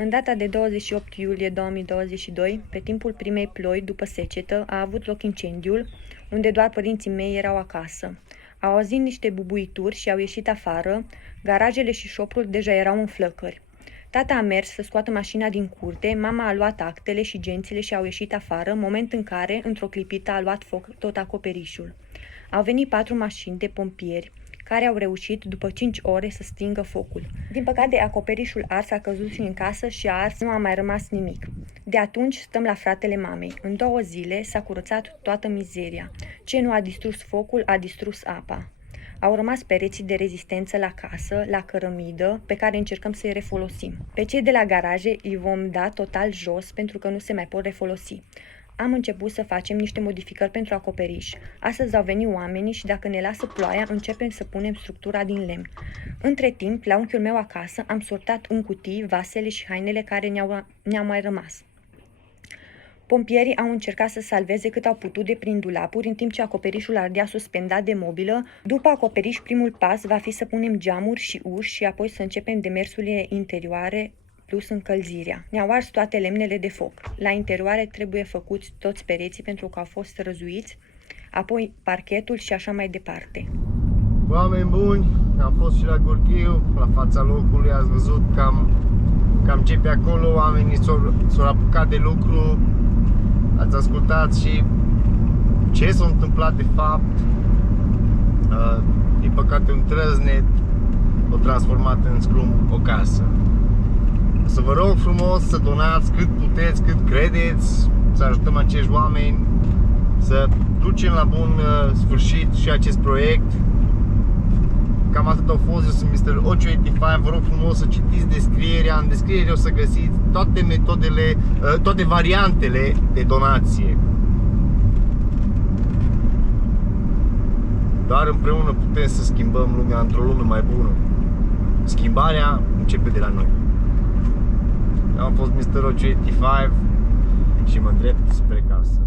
În data de 28 iulie 2022, pe timpul primei ploi după secetă, a avut loc incendiul, unde doar părinții mei erau acasă. Au auzit niște bubuituri și au ieșit afară, garajele și șoprul deja erau în flăcări. Tata a mers să scoată mașina din curte, mama a luat actele și gențile și au ieșit afară, moment în care, într-o clipită, a luat foc tot acoperișul. Au venit 4 mașini de pompieri, care au reușit, după 5 ore, să stingă focul. Din păcate, acoperișul ars a căzut și în casă și a ars, nu a mai rămas nimic. De atunci stăm la fratele mamei. În 2 zile s-a curățat toată mizeria. Ce nu a distrus focul, a distrus apa. Au rămas pereții de rezistență la casă, la cărămidă, pe care încercăm să-i refolosim. Pe cei de la garaje îi vom da total jos pentru că nu se mai pot refolosi. Am început să facem niște modificări pentru acoperiș. Astăzi au venit oamenii și dacă ne lasă ploaia, începem să punem structura din lemn. Între timp, la unchiul meu acasă, am sortat în cutii vasele și hainele care ne-au mai rămas. Pompierii au încercat să salveze cât au putut de prin dulapuri, în timp ce acoperișul ardea suspendat de mobilă. După acoperiș, primul pas va fi să punem geamuri și uși și apoi să începem demersurile interioare plus încălzirea. Ne-au ars toate lemnele de foc. La interioare trebuie făcuți toți pereții pentru că au fost răzuiți, apoi parchetul și așa mai departe. Oameni buni, am fost și la Gorghiu, la fața locului, ați văzut cam ce pe acolo, oamenii s-au apucat de lucru, ați ascultat și ce s-a întâmplat de fapt. Din păcate un trăznet a transformat în scrum o casă. Să vă rog frumos să donați cât puteți, cât credeți, să ajutăm acești oameni, să ducem la bun sfârșit și acest proiect. Cam atât au fost, eu sunt Mr. Ocho85, vă rog frumos să citiți descrierea, în descriere o să găsiți toate metodele, toate variantele de donație. Doar împreună putem să schimbăm lumea într-o lume mai bună. Schimbarea începe de la noi. Eu am fost Mr. Ocho85 și mă îndrept spre casă.